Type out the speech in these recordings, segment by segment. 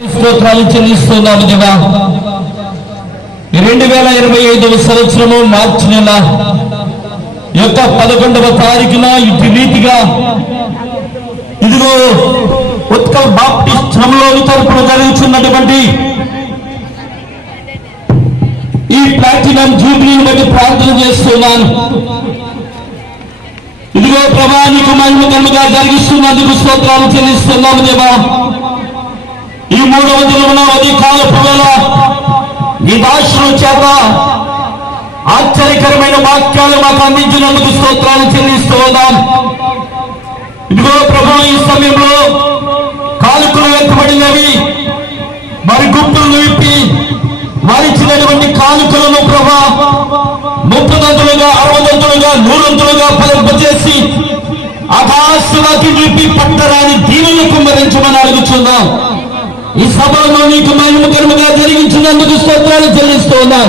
స్తోత్రాలు చెల్లిస్తున్నాము దేవా. 2025 సంవత్సరము మార్చి నెల యొక్క 11వ తారీఖున ఇటు రీతిగా ఇదిగో ఉత్కల్ బాప్టిస్ట్ శ్రమలోని తరపున జరుగుతున్నటువంటి ఈ ప్లాటినం జూబ్లీని బట్టి ప్రార్థన చేస్తున్నాను. ఇదిగో ప్రభానికి మహిమకరంగా జరిగిస్తున్నందుకు స్తోత్రాలు చెల్లిస్తున్నాము దేవా. ఈ 3వ దినమున ఉదయకాలపు వేళ మీ దాసుల చేత ఆశ్చర్యకరమైన వాక్యాలు మాకు అందించినందుకు స్తోత్రాలు చెల్లిస్తూ ఉన్నాం. ఇదిగో ప్రభు ఈ సమయంలో కాలుకలు వెక్కబడినవి మరి గుప్పులను విప్పి వారిచ్చినటువంటి కాలుకలను ప్రభా 30 60 100 ఫలింపజేసి ఆకాశవాకి విప్పి పట్టరాని దీవులను కుమ్మరించమని అడుగుతున్నాం. ఈ సభలో నీకు మహిమకరముగా జరిగించినందుకు స్తోత్రాలు చెల్లిస్తూ ఉన్నాం.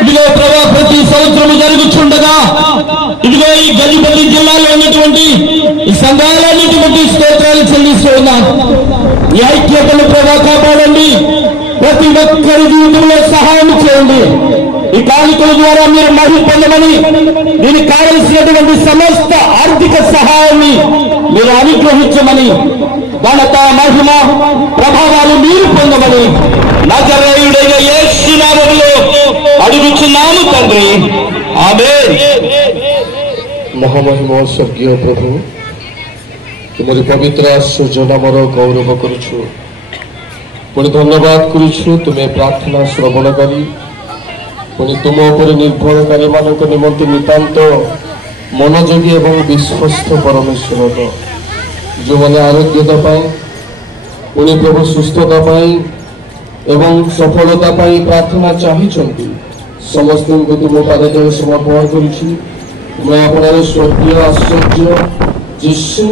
ఇదిగో ప్రభా ప్రతి సంవత్సరం జరుగుతుండగా ఇదిగో ఈ గజపతి జిల్లాలో ఉన్నటువంటి ఈ సంఘాలన్నిటి స్తోత్రాలు చెల్లిస్తూ ఉన్నాం. ఈ ఐక్యతను ప్రభా కాపాడండి. ప్రతి ఒక్కరి జీవితంలో సహాయం చేయండి. ఈ కానుకల ద్వారా మీరు మహిమ పొందమని దీనికి కావలసినటువంటి సమస్త ఆర్థిక సహాయాన్ని మీరు అనుగ్రహించమని ఘనత మహిమ ప్రభావాలు మీరు పొందమని నజరేయుడైన యేసు నామములో అడుగుచున్నాము తండ్రి. ఆమేన్. ମହାମହିମ ସ୍ୱର୍ଗୀୟ ପ୍ରଭୁ ତୁମରି ପବିତ୍ର ଆଶ୍ଚର୍ଯ୍ୟ ନାମର ଗୌରବ କରୁଛୁ, ପୁଣି ଧନ୍ୟବାଦ କରୁଛୁ। ତୁମେ ପ୍ରାର୍ଥନା ଶ୍ରବଣ କରି ପୁଣି ତୁମ ଉପରେ ନିର୍ଭରକାରୀମାନଙ୍କ ନିମନ୍ତେ ନିତାନ୍ତ ମନୋଯୋଗୀ ଏବଂ ବିଶ୍ୱସ୍ତ ପରମେଶ୍ୱର ଯେଉଁମାନେ ଆରୋଗ୍ୟତା ପାଇଁ ପୁଣି ପ୍ରଭୁ ସୁସ୍ଥତା ପାଇଁ ଏବଂ ସଫଳତା ପାଇଁ ପ୍ରାର୍ଥନା ଚାହିଁଛନ୍ତି, ସମସ୍ତଙ୍କୁ ତୁମ ପାଦରେ ସମର୍ପଣ କରୁଛି। मैं अपना स्वर्गीय आश्चर्य जिससे